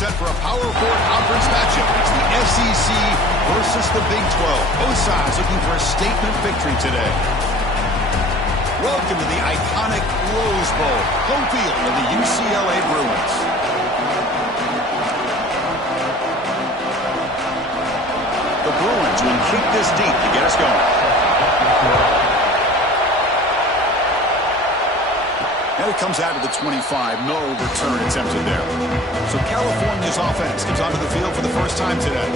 set for a Power 4 conference matchup. It's the SEC versus the Big 12. Both sides looking for a statement victory today. Welcome to the iconic Rose Bowl, home field of the UCLA Bruins. The Bruins will kick this deep to get us going. And it comes out of the 25. No return attempted there. So California's offense comes onto the field for the first time today.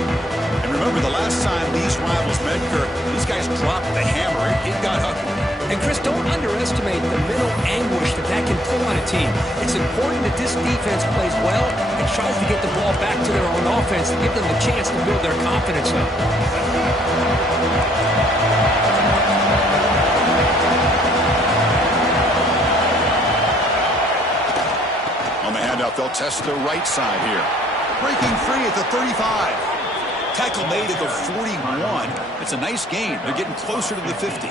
And remember, the last time these rivals met, Kirk, these guys dropped the hammer. It got ugly. And, Chris, don't underestimate the mental anguish that can pull on a team. It's important that this defense plays well and tries to get the ball back to their own offense to give them the chance to build their confidence up. They'll test the right side here. Breaking free at the 35. Tackle made at the 41. It's a nice gain. They're getting closer to the 50.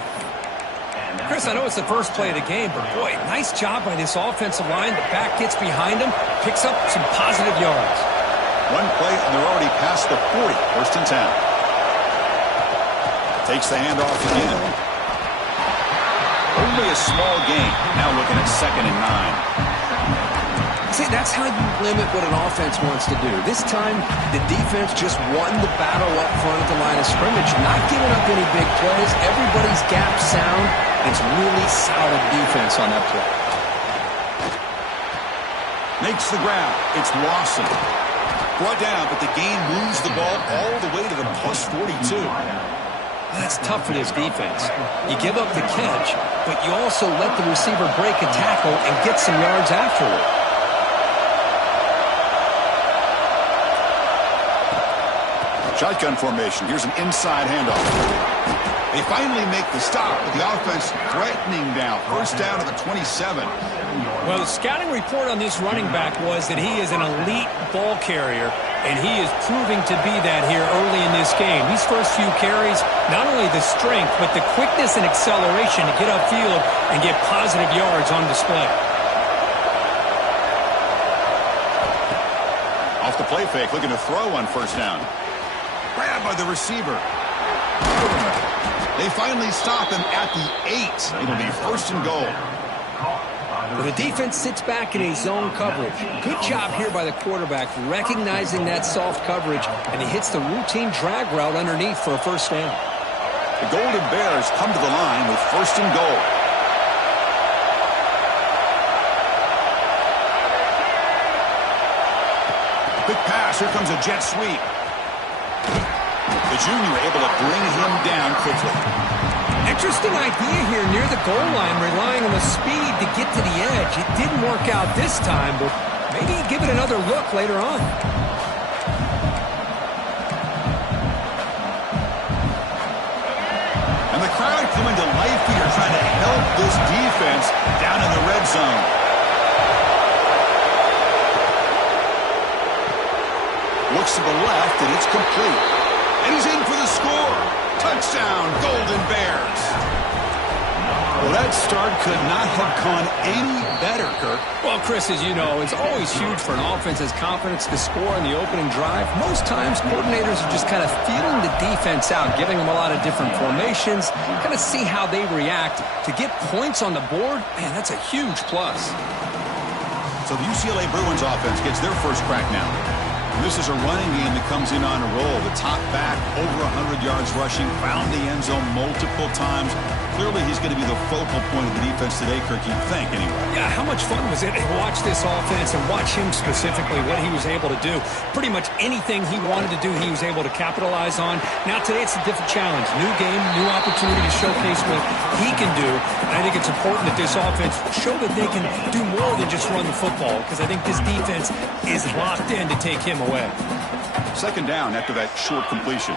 Chris, I know it's the first play of the game, but boy, nice job by this offensive line. The back gets behind him, picks up some positive yards. One play, and they're already past the 40. First and 10. Takes the handoff again. Only a small gain. Now looking at 2nd and 9. See, that's how you limit what an offense wants to do. This time, the defense just won the battle up front at the line of scrimmage, not giving up any big plays. Everybody's gap sound. It's really solid defense on that play. Makes the grab. It's Lawson. Brought down, but the gain moves the ball all the way to the plus 42. That's tough for this defense. You give up the catch, but you also let the receiver break a tackle and get some yards afterward. Shotgun formation. Here's an inside handoff. They finally make the stop, but the offense threatening now. First down to the 27. Well, the scouting report on this running back was that he is an elite ball carrier, and he is proving to be that here early in this game. These first few carries, not only the strength, but the quickness and acceleration to get upfield and get positive yards on display. Off the play fake, looking to throw on first down. Grabbed by the receiver. They finally stop him at the 8. It'll be first and goal. Well, the defense sits back in a zone coverage. Good job here by the quarterback recognizing that soft coverage, and he hits the routine drag route underneath for a first down. The Golden Bears come to the line with first and goal. Quick pass. Here comes a jet sweep. The junior able to bring him down quickly. Interesting idea here near the goal line, relying on the speed to get to the edge. It didn't work out this time, but maybe give it another look later on. And the crowd coming to life here, trying to help this defense down in the red zone. Looks to the left, and it's complete. And he's in for the score. Touchdown, Golden Bears. Well, that start could not have gone any better, Kirk. Well, Chris, as you know, it's always huge for an offense's confidence to score in the opening drive. Most times, coordinators are just kind of feeling the defense out, giving them a lot of different formations, kind of see how they react. To get points on the board, man, that's a huge plus. So the UCLA Bruins offense gets their first crack now. This is a running game that comes in on a roll. The top back, over 100 yards rushing, found the end zone multiple times. Clearly, he's going to be the focal point of the defense today, Kirk, you'd think, anyway. Yeah, how much fun was it to watch this offense and watch him specifically, what he was able to do. Pretty much anything he wanted to do, he was able to capitalize on. Now, today, it's a different challenge. New game, new opportunity to showcase what he can do. And I think it's important that this offense show that they can do more than just run the football, because I think this defense is locked in to take him away. Second down after that short completion.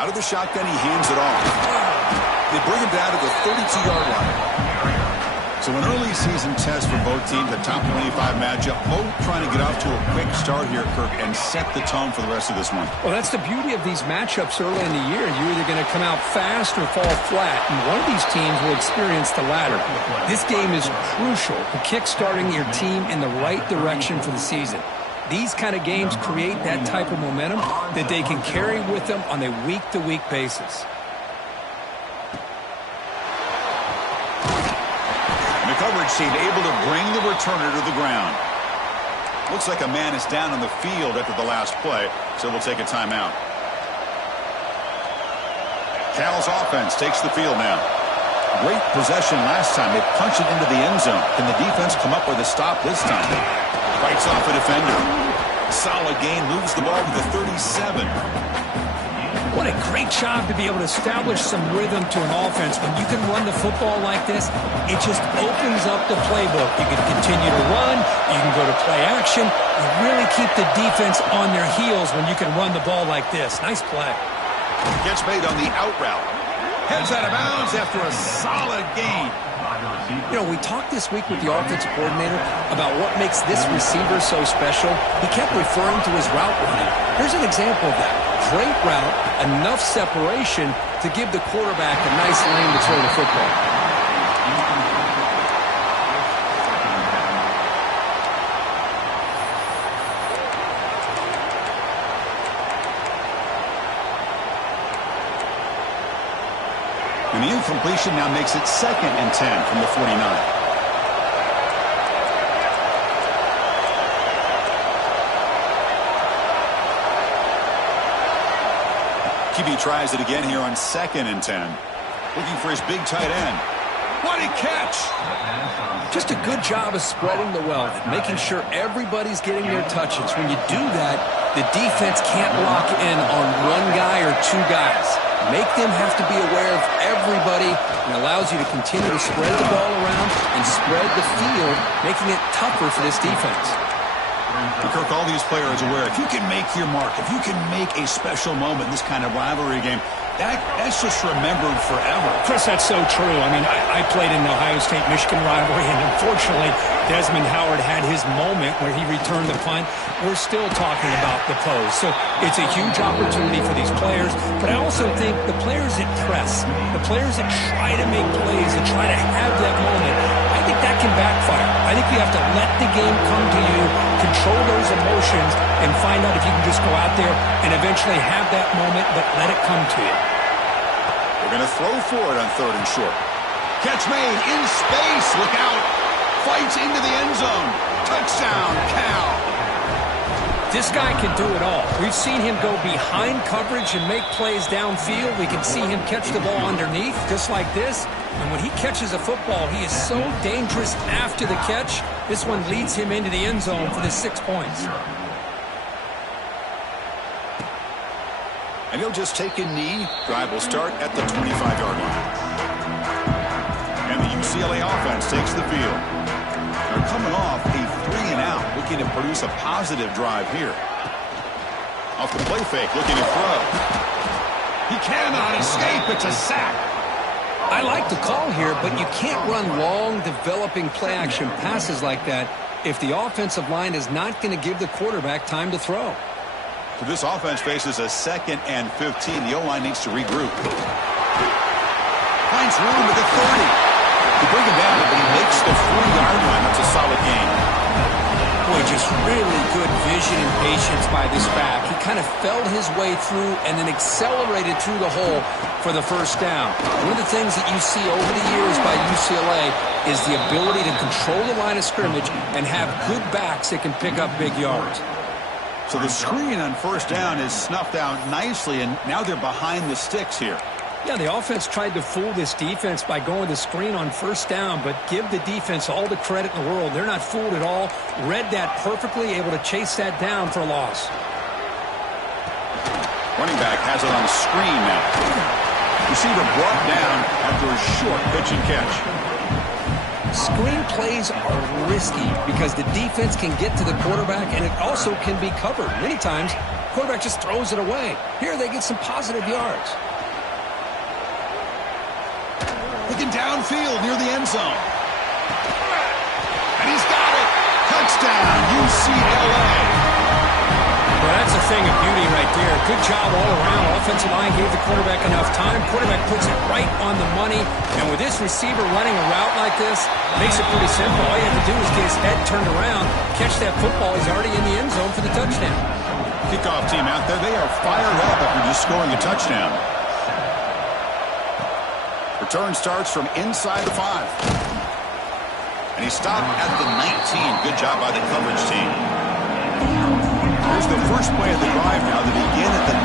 Out of the shotgun, he hands it off. They bring him down to the 32-yard line. So an early season test for both teams, a top 25 matchup. Both trying to get off to a quick start here, Kirk, and set the tone for the rest of this one. Well, that's the beauty of these matchups early in the year. You're either going to come out fast or fall flat, and one of these teams will experience the latter. This game is crucial to kick-starting your team in the right direction for the season. These kind of games create that type of momentum that they can carry with them on a week-to-week basis. Coverage team able to bring the returner to the ground. Looks like a man is down on the field after the last play, so we'll take a timeout. Cal's offense takes the field now. Great possession last time. They punch it into the end zone. Can the defense come up with a stop this time? Fights off a defender. Solid gain, moves the ball to the 37. What a great job to be able to establish some rhythm to an offense. When you can run the football like this, it just opens up the playbook. You can continue to run. You can go to play action. You really keep the defense on their heels when you can run the ball like this. Nice play. Gets made on the out route. Heads out of bounds after a solid gain. You know, we talked this week with the offensive coordinator about what makes this receiver so special. He kept referring to his route running. Here's an example of that. Great route, enough separation to give the quarterback a nice lane to throw the football. And the incompletion now makes it 2nd and 10 from the 49. QB tries it again here on 2nd and 10. Looking for his big tight end. What a catch! Just a good job of spreading the wealth, making sure everybody's getting their touches. When you do that, the defense can't lock in on one guy or two guys. Make them have to be aware of everybody, and allows you to continue to spread the ball around and spread the field, making it tougher for this defense. Kirk, all these players aware, if you can make your mark, if you can make a special moment in this kind of rivalry game, that's just remembered forever. Chris, that's so true. I mean, I played in the Ohio State-Michigan rivalry, and unfortunately, Desmond Howard had his moment where he returned the punt. We're still talking about the pose. So it's a huge opportunity for these players, but I also think the players that press, the players that try to make plays and try to have that moment, I think that can backfire. I think you have to let the game come to you, control those emotions, and find out if you can just go out there and eventually have that moment, but let it come to you. They're going to throw for it on 3rd and short. Catch made in space. Look out. Fights into the end zone. Touchdown, Cal. This guy can do it all. We've seen him go behind coverage and make plays downfield. We can see him catch the ball underneath, just like this. And when he catches a football, he is so dangerous after the catch. This one leads him into the end zone for the 6 points. And he'll just take a knee. Drive will start at the 25-yard line. And the UCLA offense takes the field. They're coming off a 3-and-out, looking to produce a positive drive here. Off the play fake, looking to throw. He cannot escape. It's a sack. I like the call here, but you can't run long, developing play-action passes like that if the offensive line is not going to give the quarterback time to throw. So this offense faces a 2nd and 15. The O-line needs to regroup. Finds room at the 30. They bring him down, but he makes the 4-yard line. That's a solid gain. Boy, just really good vision and patience by this back. He kind of felt his way through and then accelerated through the hole for the first down. One of the things that you see over the years by UCLA is the ability to control the line of scrimmage and have good backs that can pick up big yards. So the screen on 1st down is snuffed out nicely, and now they're behind the sticks here. Yeah, the offense tried to fool this defense by going the screen on 1st down, but give the defense all the credit in the world. They're not fooled at all. Read that perfectly, able to chase that down for a loss. Running back has it on the screen now. Receiver brought down after a short pitch and catch. Screen plays are risky because the defense can get to the quarterback, and it also can be covered. Many times, the quarterback just throws it away. Here, they get some positive yards. Looking downfield near the end zone. Touchdown, UCLA. Well, that's a thing of beauty right there. Good job all around. Offensive line gave the quarterback enough time. Quarterback puts it right on the money. And with this receiver running a route like this, makes it pretty simple. All you have to do is get his head turned around, catch that football. He's already in the end zone for the touchdown. Kickoff team out there. They are fired up after just scoring a touchdown. Return starts from inside the 5. And he stopped at the 19. Good job by the coverage team. Here's the first play of the drive now. They begin at the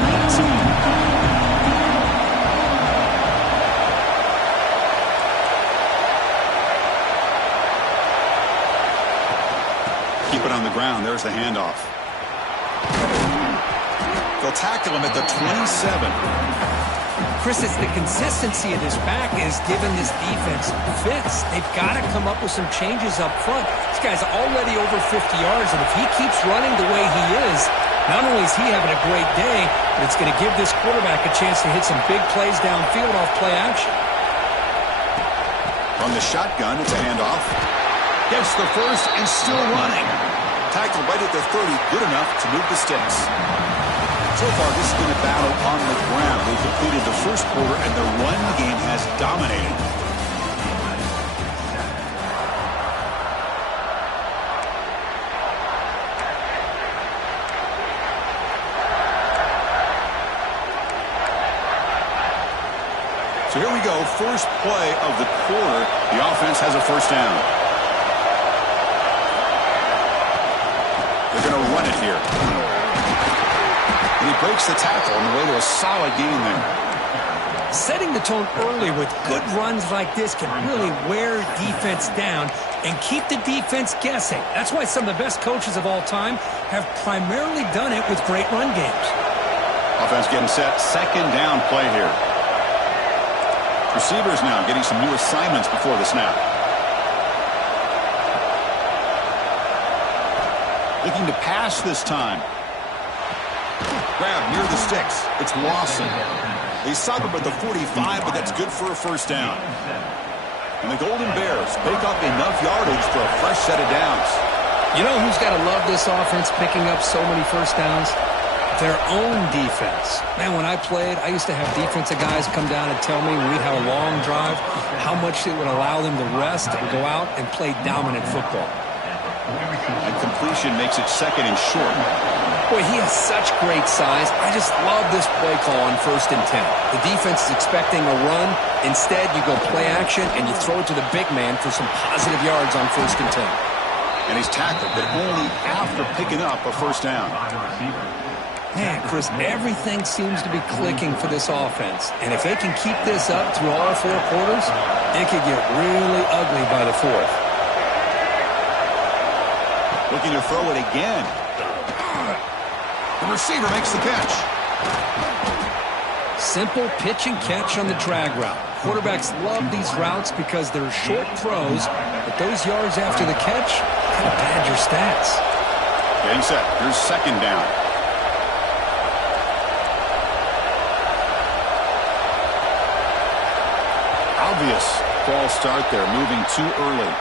19. Keep it on the ground. There's the handoff. They'll tackle him at the 27. Chris, it's the consistency of this back is giving this defense fits. They've got to come up with some changes up front. This guy's already over 50 yards, and if he keeps running the way he is, not only is he having a great day, but it's going to give this quarterback a chance to hit some big plays downfield off play action. From the shotgun, it's a handoff. Gets the first and still running. Tackled right at the 30, good enough to move the sticks. So far, this has been a battle on the ground. They completed the first quarter, and the run game has dominated. So here we go, first play of the quarter. The offense has a first down. They're going to run it here. And he breaks the tackle on the way to a solid gain there. Setting the tone early with good runs like this can really wear defense down and keep the defense guessing. That's why some of the best coaches of all time have primarily done it with great run games. Offense getting set, second down play here. Receivers now getting some new assignments before the snap. Looking to pass this time. Grab near the sticks. It's Lawson. They stop him at the 45, but that's good for a first down. And the Golden Bears pick up enough yardage for a fresh set of downs. You know who's got to love this offense picking up so many first downs? Their own defense. Man, when I played, I used to have defensive guys come down and tell me when we'd have a long drive how much it would allow them to rest and go out and play dominant football. And completion makes it second and short. Boy, he has such great size. I just love this play call on 1st and 10. The defense is expecting a run. Instead, you go play action, and you throw it to the big man for some positive yards on 1st and 10. And he's tackled, but only after picking up a first down. Man, Chris, everything seems to be clicking for this offense. And if they can keep this up through all 4 quarters, it could get really ugly by the 4th. Looking to throw it again. The receiver makes the catch. Simple pitch and catch on the drag route. Quarterbacks love these routes because they're short throws, but those yards after the catch kind of pad your stats. Getting set. Here's second down. Obvious false start there, moving too early.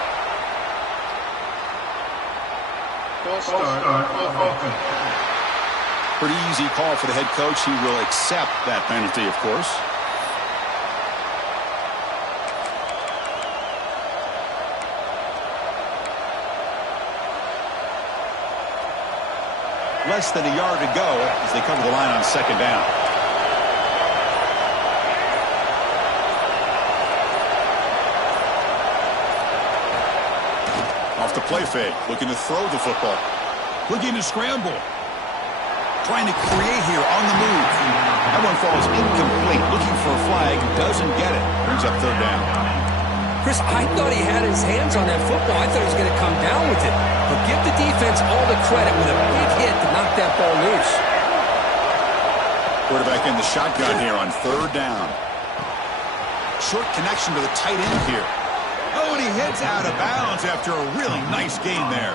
False start. Pretty easy call for the head coach. He will accept that penalty, of course. Less than a yard to go as they cover the line on second down. Off the play fake, looking to throw the football. Looking to scramble. Trying to create here on the move. That one falls incomplete. Looking for a flag. Doesn't get it. Brings up third down. Chris, I thought he had his hands on that football. I thought he was going to come down with it. But give the defense all the credit with a big hit to knock that ball loose. Quarterback in the shotgun here on third down. Short connection to the tight end here. Oh, and he heads out of bounds after a really nice gain there.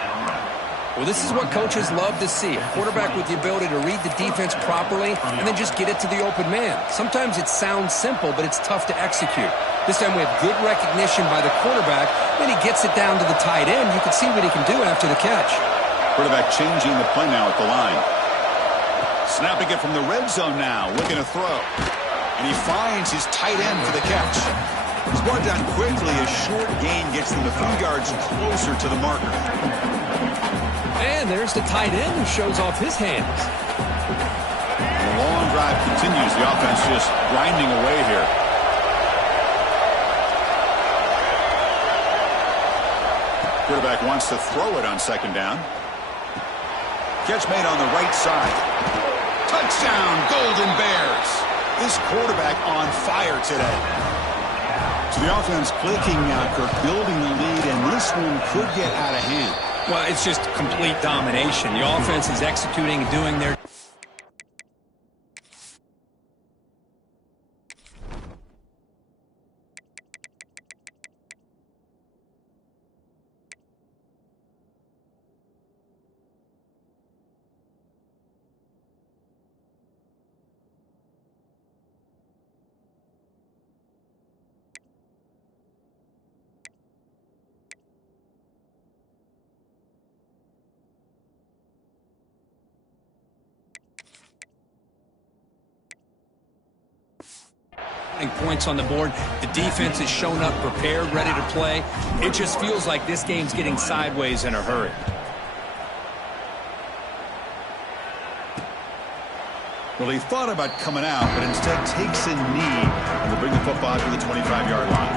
Well, this is what coaches love to see. A quarterback with the ability to read the defense properly and then just get it to the open man. Sometimes it sounds simple, but it's tough to execute. This time we have good recognition by the quarterback. Then he gets it down to the tight end. You can see what he can do after the catch. Quarterback changing the play now at the line. Snapping it from the red zone now, looking to throw. And he finds his tight end for the catch. He's brought down quickly. A short gain gets them a few yards closer to the marker. And there's the tight end who shows off his hands. The long drive continues. The offense just grinding away here. Quarterback wants to throw it on second down. Catch made on the right side. Touchdown, Golden Bears. This quarterback on fire today. So the offense clicking now, Kirk, building the lead, and this one could get out of hand. Well, it's just complete domination. The offense is executing and doing their... points on the board. The defense has shown up prepared, ready to play. It just feels like this game's getting sideways in a hurry. Well, he thought about coming out, but instead takes a knee and will bring the football to the 25-yard line.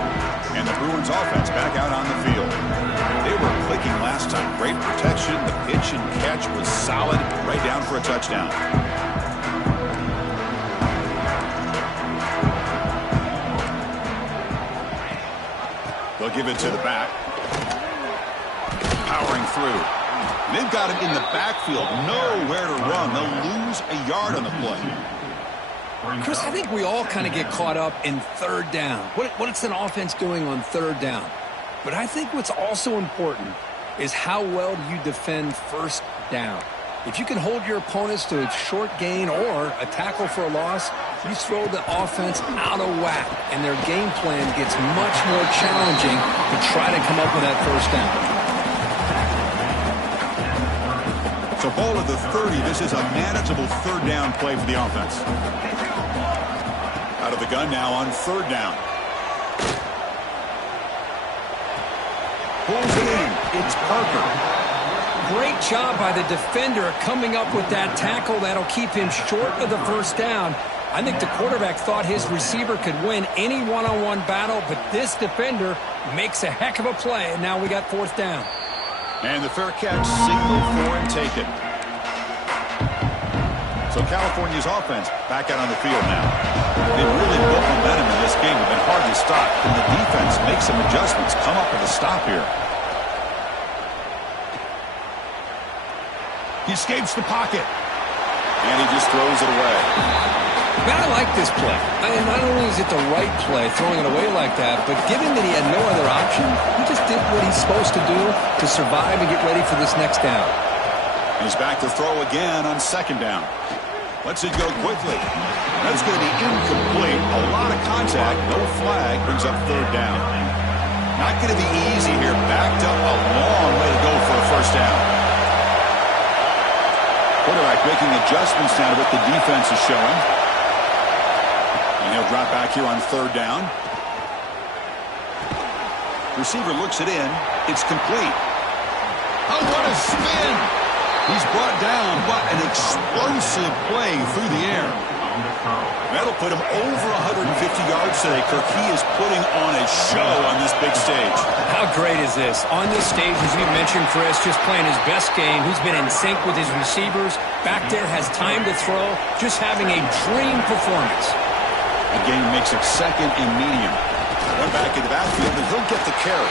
And the Bruins offense back out on the field. They were clicking last time. Great protection. The pitch and catch was solid, right down for a touchdown. They'll give it to the back. Powering through. They've got him in the backfield. Nowhere to run. They'll lose a yard on the play. Chris, I think we all kind of get caught up in third down. What is an offense doing on third down? But I think what's also important is how well do you defend first down. If you can hold your opponents to a short gain or a tackle for a loss, you throw the offense out of whack, and their game plan gets much more challenging to try to come up with that first down. So ball at the 30. This is a manageable third down play for the offense. Out of the gun now on third down. Pulls it in. It's Parker. Great job by the defender coming up with that tackle that'll keep him short of the first down. I think the quarterback thought his receiver could win any one-on-one battle, but this defender makes a heck of a play, and now we got fourth down. And the fair catch, signal for and take it. So California's offense back out on the field now. They really built momentum in this game. It's been hard to stop. And the defense makes some adjustments, come up with a stop here. He escapes the pocket. And he just throws it away. Man, I like this play. I mean, not only is it the right play, throwing it away like that, but given that he had no other option, he just did what he's supposed to do to survive and get ready for this next down. He's back to throw again on second down. Lets it go quickly. That's going to be incomplete. A lot of contact. No flag. Brings up third down. Not going to be easy here. Backed up a long way to go for a first down. Quarterback making adjustments now to what the defense is showing. And he'll drop back here on third down. Receiver looks it in. It's complete. Oh, what a spin! He's brought down, but an explosive play through the air. That'll put him over 150 yards today, Kirk. He is putting on a show on this big stage. How great is this? On this stage, as you mentioned, Chris, just playing his best game. He's been in sync with his receivers. Back there, has time to throw. Just having a dream performance. Again, makes it second and medium. One back in the backfield, and he'll get the carry.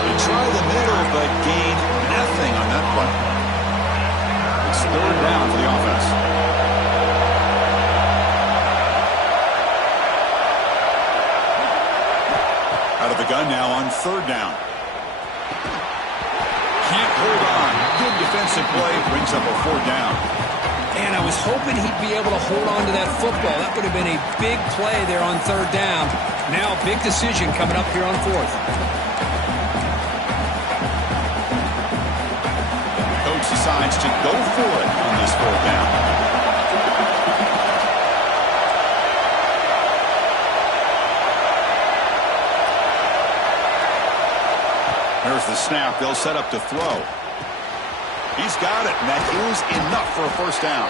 They try the middle, but gain nothing on that play. It's third down for the offense. Out of the gun now on third down. Can't hold on. Good defensive play. Brings up a fourth down. And I was hoping he'd be able to hold on to that football. That would have been a big play there on third down. Now, big decision coming up here on fourth. Coach decides to go for it on this fourth down. Here's the snap. They'll set up to throw. He's got it, and that is enough for a first down.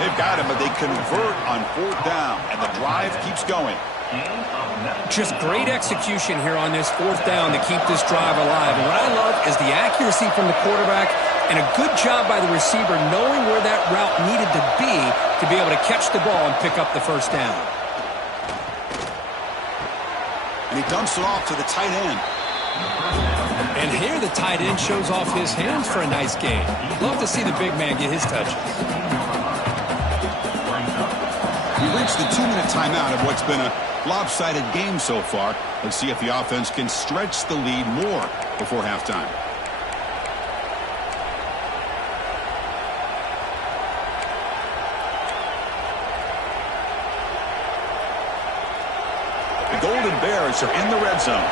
They've got him, but they convert on fourth down, and the drive keeps going. Just great execution here on this fourth down to keep this drive alive. And what I love is the accuracy from the quarterback and a good job by the receiver knowing where that route needed to be able to catch the ball and pick up the first down. And he dumps it off to the tight end. And here the tight end shows off his hands for a nice gain. Love to see the big man get his touches. We reached the 2-minute timeout of what's been a lopsided game so far. Let's see if the offense can stretch the lead more before halftime. The Golden Bears are in the red zone.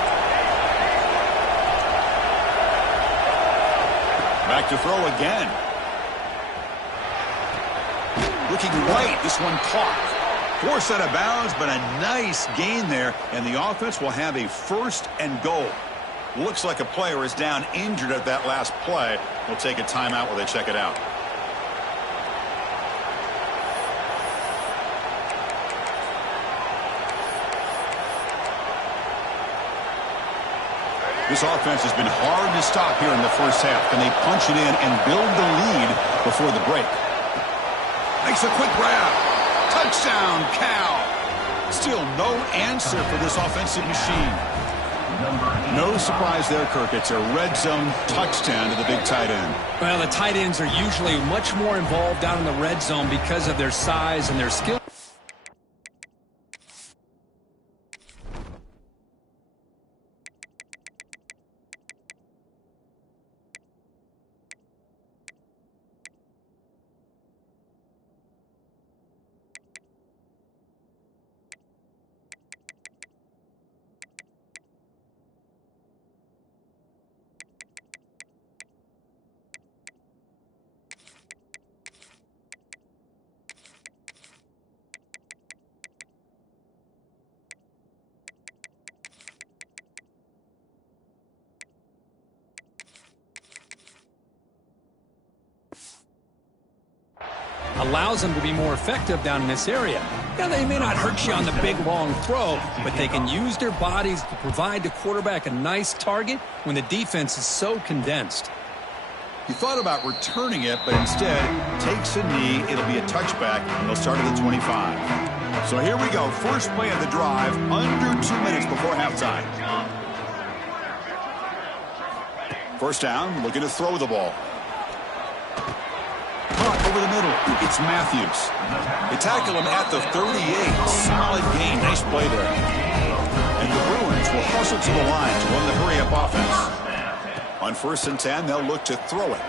Back to throw again. Looking right, this one caught. Forced out of bounds, but a nice gain there, and the offense will have a first and goal. Looks like a player is down injured at that last play. We'll take a timeout while they check it out. This offense has been hard to stop here in the first half. Can they punch it in and build the lead before the break? Makes a quick grab. Touchdown, Cal. Still no answer for this offensive machine. No surprise there, Kirk. It's a red zone touchdown to the big tight end. Well, the tight ends are usually much more involved down in the red zone because of their size and their skill. Allows them to be more effective down in this area. Now, they may not hurt you on the big, long throw, but they can use their bodies to provide the quarterback a nice target when the defense is so condensed. He thought about returning it, but instead takes a knee. It'll be a touchback. They'll start at the 25. So here we go. First play of the drive, under 2 minutes before halftime. First down, looking to throw the ball. Caught over the middle. It's Matthews. They tackle him at the 38. Solid gain. Nice play there. And the Bruins will hustle to the line to run the hurry-up offense. On 1st and 10, they'll look to throw it.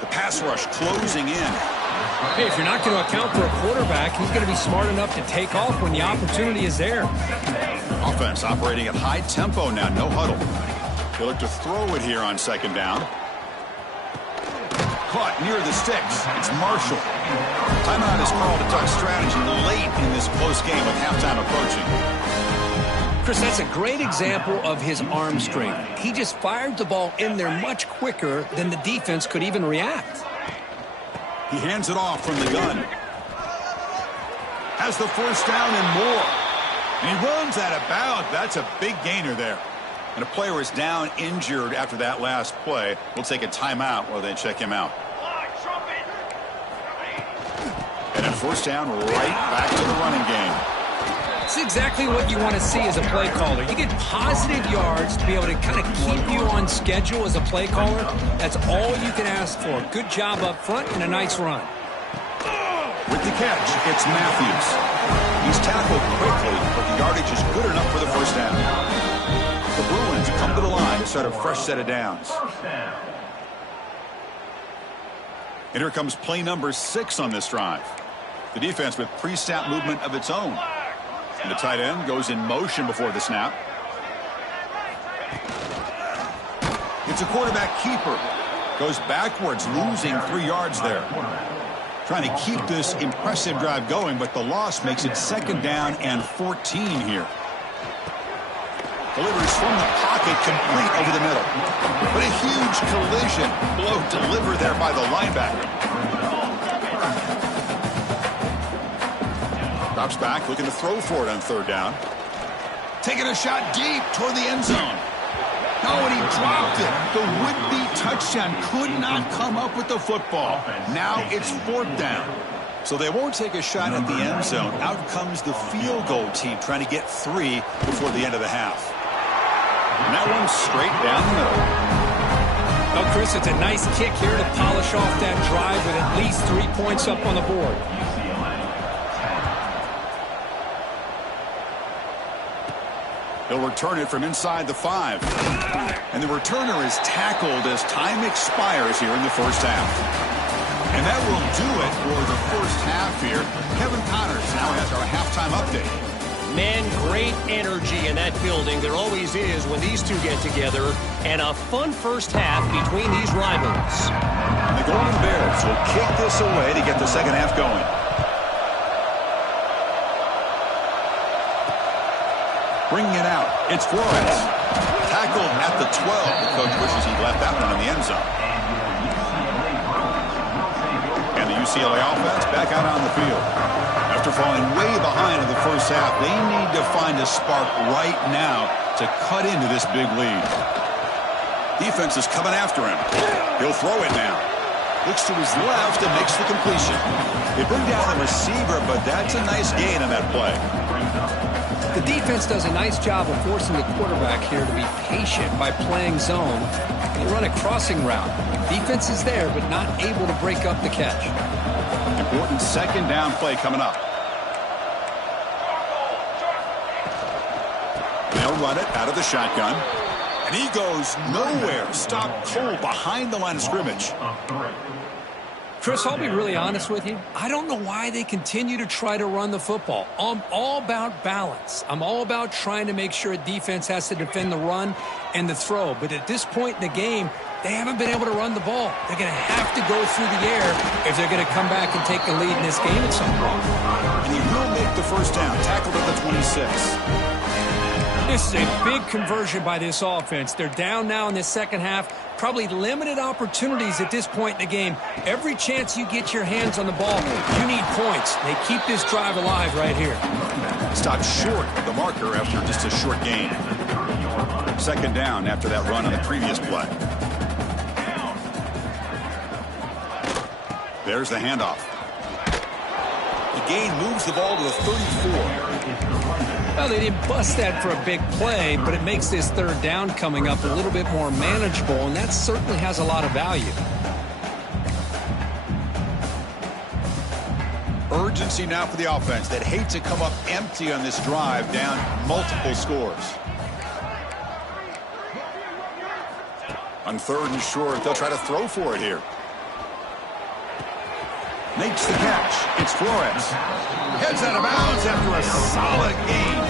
The pass rush closing in. Hey, if you're not going to account for a quarterback, he's going to be smart enough to take off when the opportunity is there. Offense operating at high tempo now. No huddle. They look to throw it here on 2nd down. Caught near the sticks. It's Marshall. Timeout is called to talk strategy late in this close game with halftime approaching. Chris, that's a great example of his arm strength. He just fired the ball in there much quicker than the defense could even react. He hands it off from the gun. Has the first down and more. And he runs out of bounds. That's a big gainer there. And a player is down injured after that last play. We'll take a timeout while they check him out. And a first down right back to the running game. It's exactly what you want to see as a play caller. You get positive yards to be able to kind of keep you on schedule as a play caller. That's all you can ask for. Good job up front and a nice run. With the catch, it's Matthews. He's tackled quickly, but the yardage is good enough for the first down. The Bruins come to the line to start a fresh set of downs. And here comes play number 6 on this drive. The defense with pre-snap movement of its own. And the tight end goes in motion before the snap. It's a quarterback keeper. Goes backwards, losing 3 yards there. Trying to keep this impressive drive going, but the loss makes it 2nd down and 14 here. Delivers from the pocket, complete over the middle. But a huge collision blow delivered there by the linebacker. Drops back, looking to throw for it on 3rd down. Taking a shot deep toward the end zone. Oh, and he dropped it. The would-be touchdown could not come up with the football. Now it's 4th down. So they won't take a shot at the end zone. Out comes the field goal team trying to get 3 before the end of the half. And that one's straight down the middle. Well, Chris, it's a nice kick here to polish off that drive with at least 3 points up on the board. He'll return it from inside the 5. And the returner is tackled as time expires here in the first half. And that will do it for the first half here. Kevin Connors now has our halftime update. Man, great energy in that building. There always is when these two get together. And a fun first half between these rivals. And the Golden Bears will kick this away to get the second half going. Bringing it out, it's Flores. Tackled at the 12. The coach wishes he'd left that one in the end zone. And the UCLA offense back out on the field. After falling way behind in the first half, they need to find a spark right now to cut into this big lead. Defense is coming after him. He'll throw it now. Looks to his left and makes the completion. They bring down the receiver, but that's a nice gain on that play. The defense does a nice job of forcing the quarterback here to be patient by playing zone. They run a crossing route. Defense is there, but not able to break up the catch. Important 2nd down play coming up. They'll run it out of the shotgun. And he goes nowhere. Stopped cold behind the line of scrimmage. Chris, I'll be really honest with you. I don't know why they continue to try to run the football. I'm all about balance. I'm all about trying to make sure a defense has to defend the run and the throw. But at this point in the game, they haven't been able to run the ball. They're going to have to go through the air if they're going to come back and take the lead in this game at some point. And he will make the first down. Tackled at the 26. This is a big conversion by this offense. They're down now in the second half. Probably limited opportunities at this point in the game. Every chance you get your hands on the ball, you need points. They keep this drive alive right here. Stopped short of the marker after just a short gain. 2nd down after that run on the previous play. There's the handoff. The gain moves the ball to the 34. Well, they didn't bust that for a big play, but it makes this 3rd down coming up a little bit more manageable, and that certainly has a lot of value. Urgency now for the offense that hate to come up empty on this drive, down multiple scores. On 3rd and short, they'll try to throw for it here. Makes the catch. It's Flores. Heads out of bounds after a solid gain.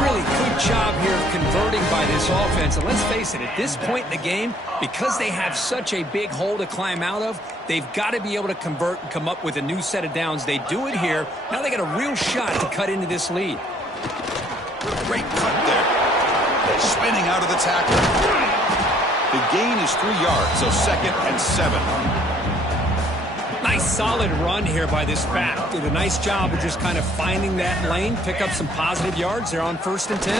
Really good job here of converting by this offense. And let's face it, at this point in the game, because they have such a big hole to climb out of, they've got to be able to convert and come up with a new set of downs. They do it here. Now they got a real shot to cut into this lead. Great cut there. Spinning out of the tackle. The gain is 3 yards, so 2nd and 7. Nice solid run here by this back. Did a nice job of just kind of finding that lane, pick up some positive yards. They're on 1st and 10.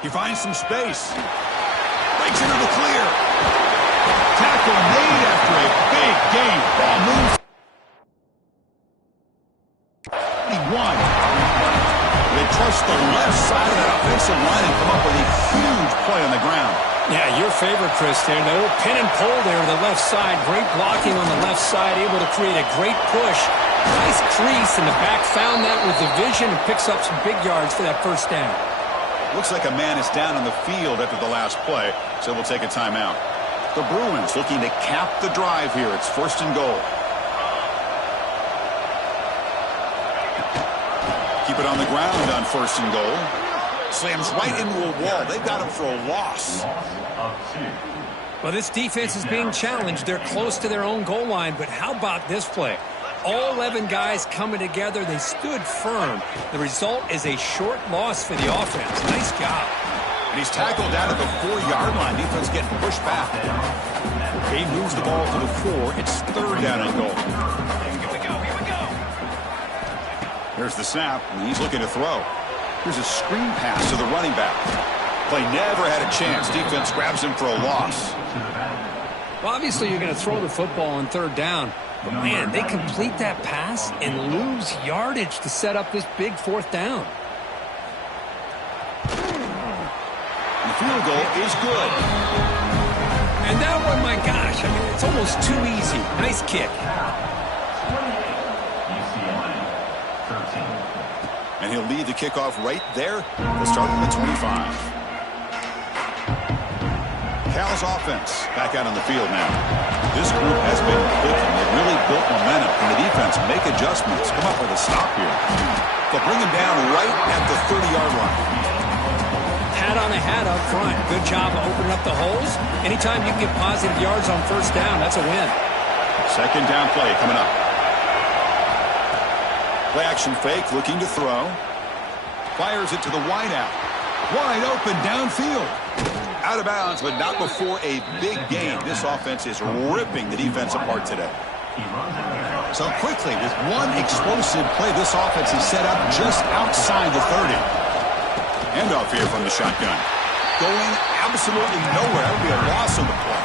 He finds some space. Breaks into the clear. Tackle made after a big gain. Ball moves. 21. They trust the left side of that offensive line and come up with a huge play on the ground. Yeah, your favorite, Chris, there. The old pin and pull there to the left side. Great blocking on the left side, able to create a great push. Nice crease, and the back found that with the vision and picks up some big yards for that 1st down. Looks like a man is down on the field after the last play, so we'll take a timeout. The Bruins looking to cap the drive here. It's 1st and goal. Keep it on the ground on 1st and goal. Slams right into a wall. They've got him for a loss. Well, this defense is being challenged. They're close to their own goal line, but how about this play? All 11 guys coming together. They stood firm. The result is a short loss for the offense. Nice job. And he's tackled out of the 4-yard line. Defense getting pushed back. He moves the ball to the 4. It's 3rd down and goal. Here we go. Here's the snap, and he's looking to throw. Here's a screen pass to the running back. Play never had a chance. Defense grabs him for a loss. Well, obviously you're going to throw the football on 3rd down. But, man, they complete that pass and lose yardage to set up this big 4th down. The field goal is good. And that one, my gosh, I mean, it's almost too easy. Nice kick. And he'll lead the kickoff right there. We'll start at the 25. Cal's offense back out on the field now. This group has been clicking. They've really built momentum. And the defense make adjustments. Come up with a stop here. They'll bring him down right at the 30-yard line. Hat on a hat up front. Good job of opening up the holes. Anytime you can get positive yards on 1st down, that's a win. 2nd down play coming up. Play action fake, looking to throw. Fires it to the wideout. Wide open downfield. Out of bounds, but not before a big gain. This offense is ripping the defense apart today. So quickly, with one explosive play, this offense is set up just outside the 30. Handoff here from the shotgun. Going absolutely nowhere. That would be a loss on the play.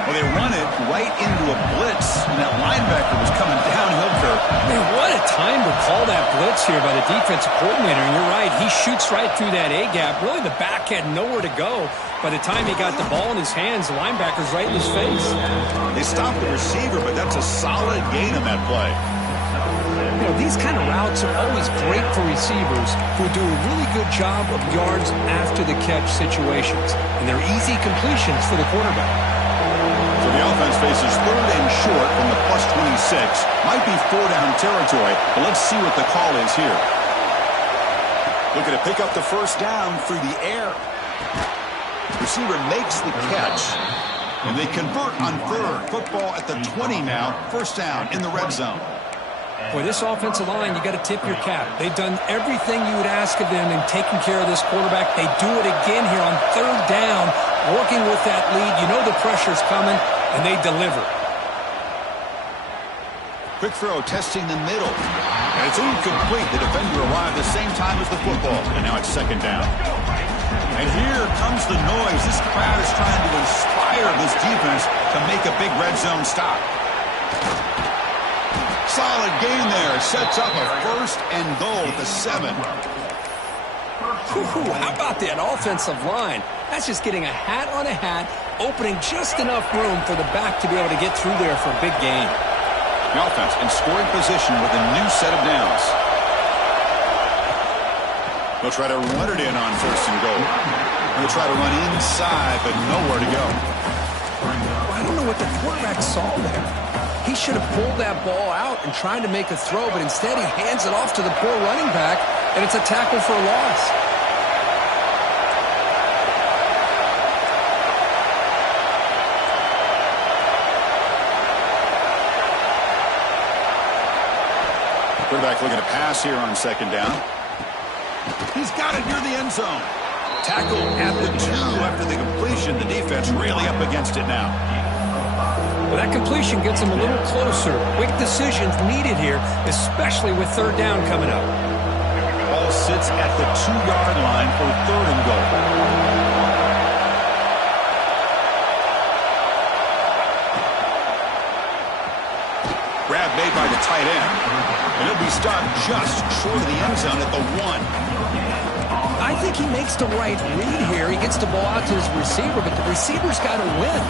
Well, they run it right into a blitz, and that linebacker was coming downhill for. Man, what a time to call that blitz here by the defensive coordinator. And you're right, he shoots right through that A-gap. Really, the back had nowhere to go. By the time he got the ball in his hands, the linebacker's right in his face. They stopped the receiver, but that's a solid gain on that play. You know, these kind of routes are always great for receivers who do a really good job of yards after the catch situations. And they're easy completions for the quarterback. So the offense faces 3rd and short from the +26. Might be 4-down territory, but let's see what the call is here. Looking to pick up the 1st down through the air. Receiver makes the catch, and they convert on 3rd. Football at the 20 now. 1st down in the red zone. Boy, this offensive line, you got to tip your cap. They've done everything you would ask of them in taking care of this quarterback. They do it again here on 3rd down, working with that lead. You know the pressure's coming, and they deliver. Quick throw, testing the middle. And it's incomplete. The defender arrived the same time as the football, and now it's 2nd down. And here comes the noise. This crowd is trying to inspire this defense to make a big red zone stop. Solid gain there. Sets up a 1st and goal at the 7. Ooh, how about that offensive line? That's just getting a hat on a hat, opening just enough room for the back to be able to get through there for a big gain. The offense in scoring position with a new set of downs. They'll try to run it in on 1st and goal. They'll try to run inside, but nowhere to go. I don't know what the quarterback saw there. He should have pulled that ball out and tried to make a throw, but instead he hands it off to the poor running back, and it's a tackle for a loss. Quarterback looking to pass here on 2nd down. He's got it near the end zone. Tackle at the 2 after the completion. The defense really up against it now. Well, that completion gets him a little closer. Quick decisions needed here, especially with 3rd down coming up. Ball sits at the 2-yard line for 3rd and goal. Grab made by the tight end. And he'll be stopped just short of the end zone at the 1. I think he makes the right read here. He gets the ball out to his receiver, but the receiver's got to win.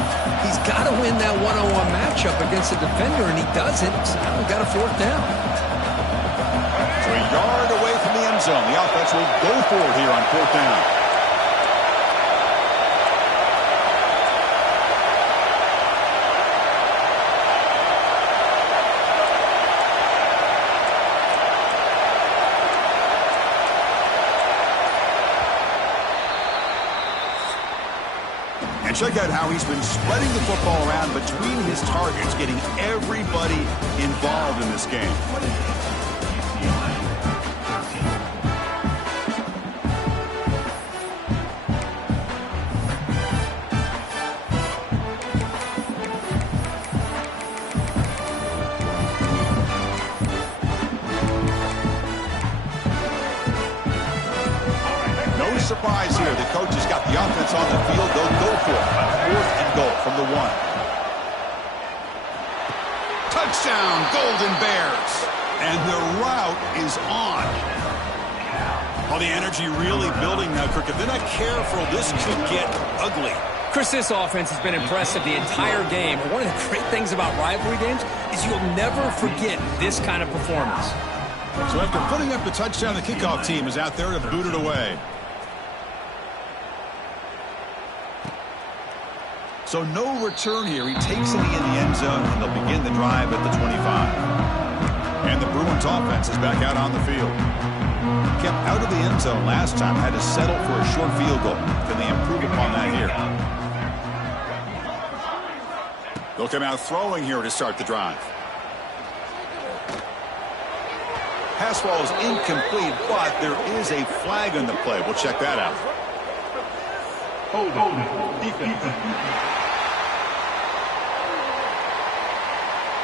He's got to win that one-on-one matchup against the defender, and he doesn't. So now we've got a 4th down. So a yard away from the end zone. The offense will go for it here on 4th down. check out how he's been spreading the football around between his targets, getting everybody involved in this game. Surprise here. The coach has got the offense on the field. They'll go for it. 4th and goal from the 1. Touchdown, Golden Bears. And the route is on. Well, the energy really building now, Kirk. If they're not careful, this could get ugly. Chris, this offense has been impressive the entire game. And one of the great things about rivalry games is you'll never forget this kind of performance. So after putting up the touchdown, the kickoff team is out there to boot it away. So no return here. He takes it in the end zone, and they'll begin the drive at the 25. And the Bruins offense is back out on the field. Kept out of the end zone last time, had to settle for a short field goal. Can they improve upon that here? They'll come out throwing here to start the drive. Pass ball is incomplete, but there is a flag on the play. We'll check that out.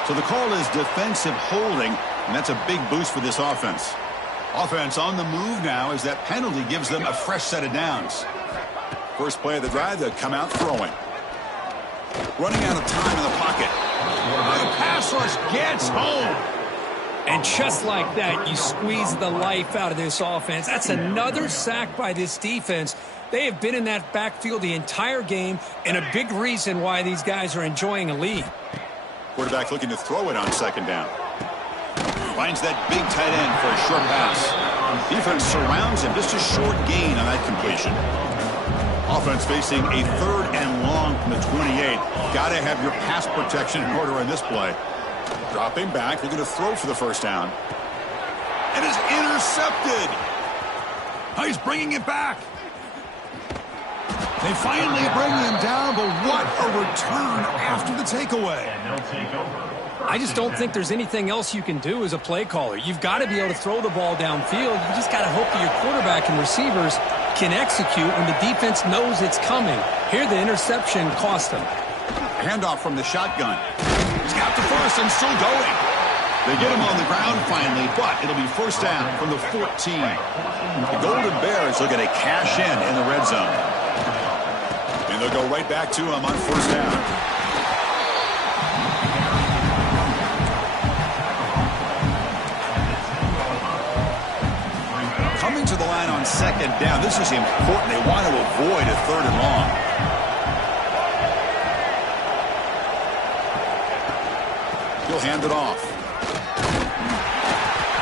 So the call is defensive holding, and that's a big boost for this offense. Offense on the move now as that penalty gives them a fresh set of downs. First play of the drive, they'll come out throwing. Running out of time in the pocket. The pass rush gets home. And just like that, you squeeze the life out of this offense. That's another sack by this defense. They have been in that backfield the entire game, and a big reason why these guys are enjoying a lead. Quarterback looking to throw it on 2nd down. Finds that big tight end for a short pass. Defense surrounds him. Just a short gain on that completion. Offense facing a 3rd and long from the 28. Got to have your pass protection in order in this play. Dropping back, looking to throw for the 1st down. And is intercepted. Oh, he's bringing it back. They finally bring him down, but what a return after the takeaway. I just don't think there's anything else you can do as a play caller. You've got to be able to throw the ball downfield. You just got to hope that your quarterback and receivers can execute when the defense knows it's coming. Here, the interception cost them. Handoff from the shotgun. He's got the first and still going. They get him on the ground finally, but it'll be 1st down from the 14. The Golden Bears looking to cash in the red zone. And they'll go right back to him on 1st down. Coming to the line on 2nd down. This is important. They want to avoid a 3rd and long. He'll hand it off.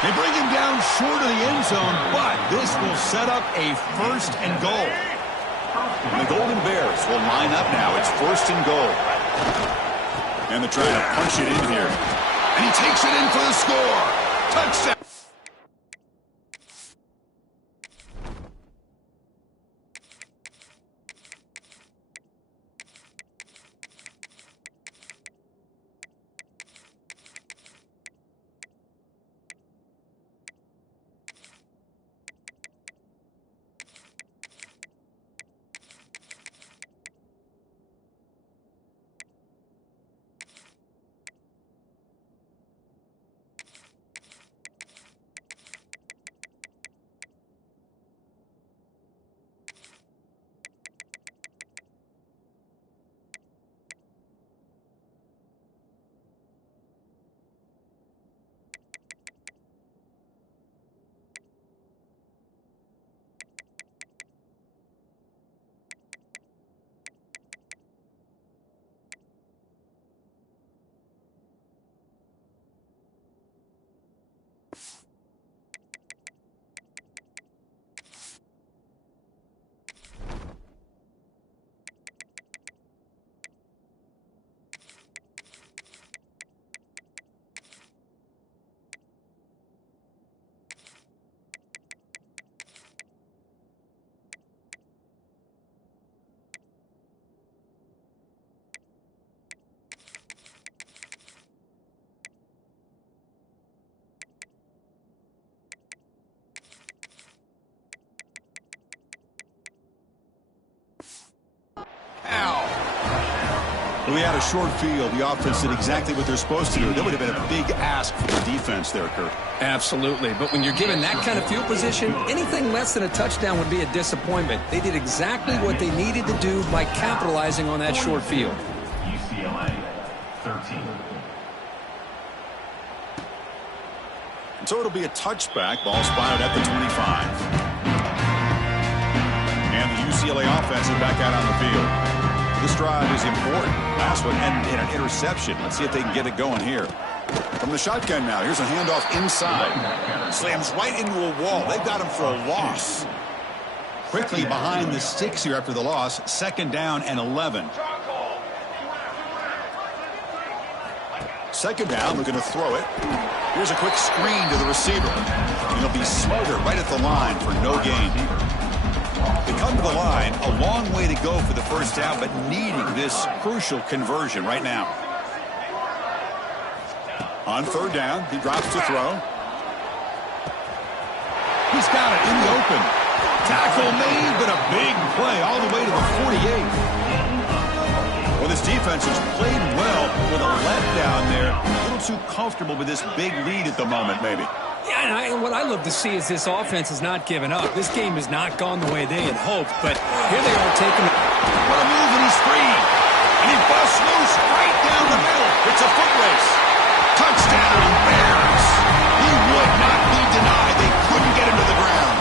They bring him down short of the end zone, but this will set up a 1st and goal. And the Golden Bears will line up now. It's 1st and goal. And they're trying to punch it in here. And he takes it in for the score. Touchdown. We had a short field. The offense did exactly what they're supposed to do. That would have been a big ask for the defense there, Kurt. Absolutely. But when you're given that kind of field position, anything less than a touchdown would be a disappointment. They did exactly what they needed to do by capitalizing on that short field. UCLA 13. So it'll be a touchback. Ball spotted at the 25. And the UCLA offense is back out on the field. This drive is important. Last one ended in an interception. Let's see if they can get it going here. From the shotgun now, here's a handoff inside. Slams right into a wall. They've got him for a loss. Quickly behind the sticks here after the loss. 2nd down and 11. 2nd down, looking to throw it. Here's a quick screen to the receiver. He'll be smothered right at the line for no gain. They come to the line, a long way to go for the first down, but needing this crucial conversion right now. On 3rd down, he drops to throw. He's got it in the open. Tackle made, but a big play all the way to the 48. Well, this defense has played well with a letdown there. A little too comfortable with this big lead at the moment, maybe. Yeah, and what I love to see is this offense has not given up. This game has not gone the way they had hoped, but here they are taking it. What a move, and he's free. And he busts loose right down the middle. It's a foot race. Touchdown, Bears. He would not be denied. They couldn't get him to the ground.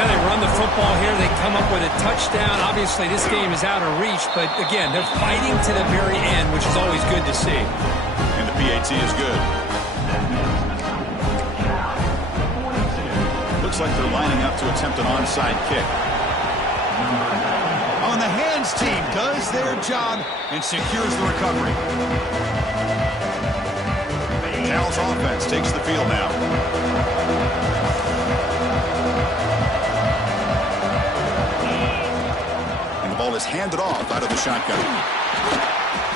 Yeah, they run the football here. They come up with a touchdown. Obviously, this game is out of reach, but again, they're fighting to the very end, which is always good to see. And the PAT is good. Looks like they're lining up to attempt an onside kick. On the hands team does their job and secures the recovery. Cal's offense takes the field now. And the ball is handed off out of the shotgun.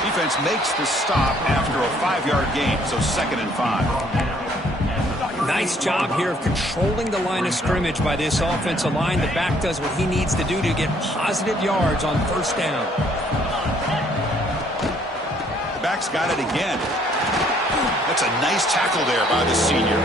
Defense makes the stop after a 5-yard gain, so 2nd and 5. Nice job here of controlling the line of scrimmage by this offensive line. The back does what he needs to do to get positive yards on 1st down. The back's got it again. That's a nice tackle there by the senior.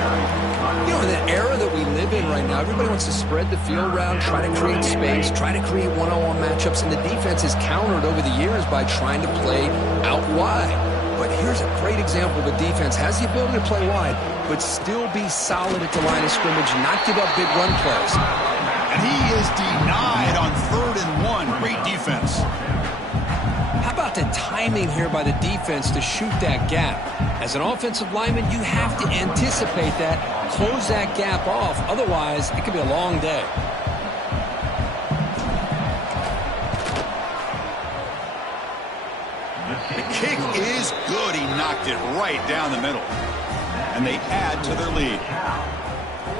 You know, in the era that we live in right now, everybody wants to spread the field around, try to create space, try to create one-on-one matchups, and the defense is countered over the years by trying to play out wide. But here's a great example of a defense has the ability to play wide, but still be solid at the line of scrimmage and not give up big run plays. And he is denied on 3rd and 1. Great defense. How about the timing here by the defense to shoot that gap? As an offensive lineman, you have to anticipate that, close that gap off. Otherwise, it could be a long day. The kick is good. He knocked it right down the middle. And they add to their lead.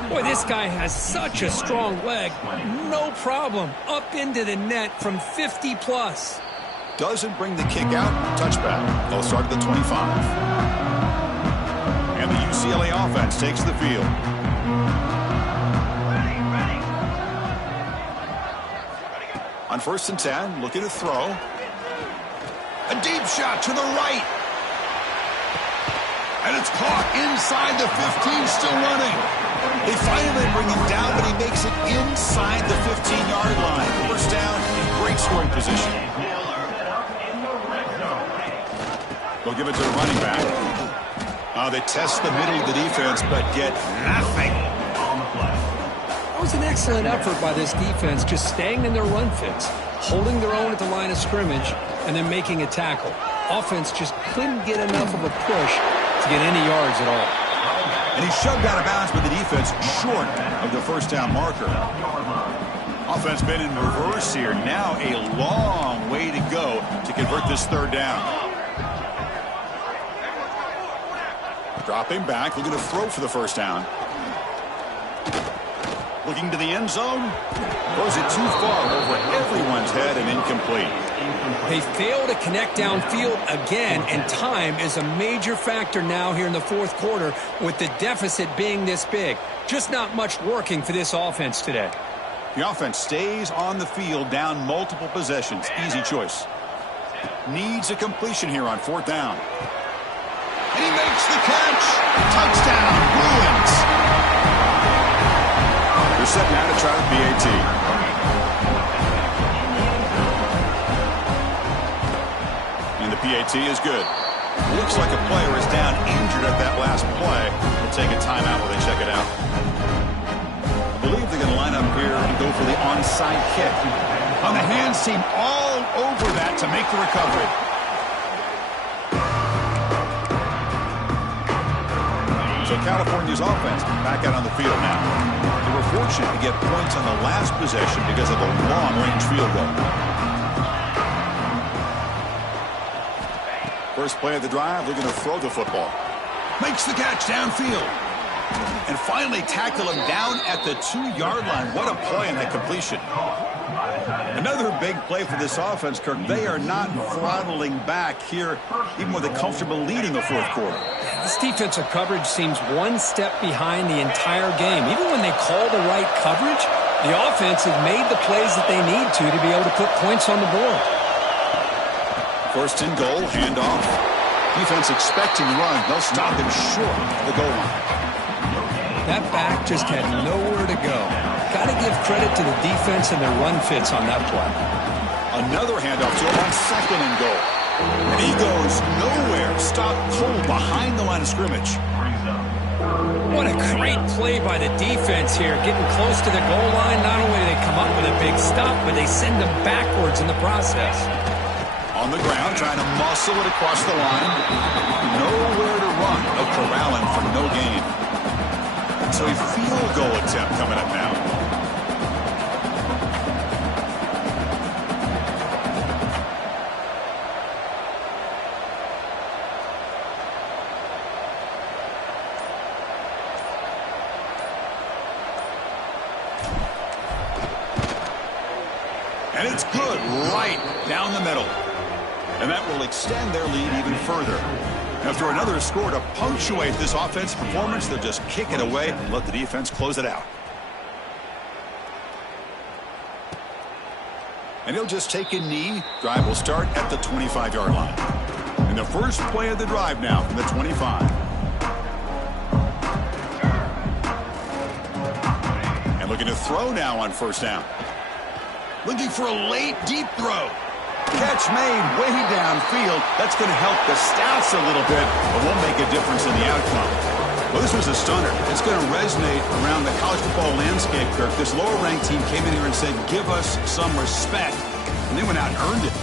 Boy, this guy has such a strong leg. No problem. Up into the net from 50-plus. Doesn't bring the kick out. Touchback. They'll start at the 25. And the UCLA offense takes the field. On 1st and 10, looking to throw. A deep shot to the right. And it's caught inside the 15, still running. They finally bring him down, but he makes it inside the 15-yard line. 1st down, great scoring position. They'll give it to the running back. They test the middle of the defense, but get nothing. That was an excellent effort by this defense, just staying in their run fits, holding their own at the line of scrimmage, and then making a tackle. Offense just couldn't get enough of a push to get any yards at all. And he's shoved out of bounds by the defense short of the 1st down marker. Offense been in reverse here. Now a long way to go to convert this 3rd down. Dropping back, looking to throw for the 1st down. Looking to the end zone. Throws it too far over everyone's head and incomplete. They fail to connect downfield again, and time is a major factor now here in the 4th quarter with the deficit being this big. Just not much working for this offense today. The offense stays on the field down multiple possessions. Easy choice. Needs a completion here on 4th down. And he makes the catch. Touchdown, Bruins. They're set now to try the PAT. And the PAT is good. Looks like a player is down injured at that last play. We'll take a timeout while they check it out. I believe they're going to line up here and go for the onside kick. On the hands team all over that to make the recovery. So California's offense back out on the field now. They were fortunate to get points on the last possession because of a long-range field goal. First play of the drive, they're going to throw the football. Makes the catch downfield. And finally tackle him down at the 2-yard line. What a play in that completion. Another big play for this offense, Kirk. They are not throttling back here, even with a comfortable lead in the 4th quarter. This defensive coverage seems one step behind the entire game. Even when they call the right coverage, the offense has made the plays that they need to be able to put points on the board. 1st and goal, handoff. Defense expecting run. They'll stop him short of the goal line. That back just had nowhere to go. Got to give credit to the defense and their run fits on that play. Another handoff to him on 2nd and goal. And he goes nowhere. Stop cold behind the line of scrimmage. What a great play by the defense here. Getting close to the goal line. Not only do they come up with a big stop, but they send them backwards in the process. On the ground, trying to muscle it across the line. Nowhere to run. No corralling for no gain. So a field goal attempt coming up now. And it's good right down the middle. And that will extend their lead even further. After another score to punctuate this offensive performance, they'll just kick it away and let the defense close it out. And he'll just take a knee. Drive will start at the 25-yard line. And the first play of the drive now from the 25. And looking to throw now on 1st down. Looking for a late, deep throw. Catch made way downfield. That's going to help the stats a little bit, but won't make a difference in the outcome. Well, this was a stunner. It's going to resonate around the college football landscape, Kirk. This lower-ranked team came in here and said, give us some respect, and they went out and earned it.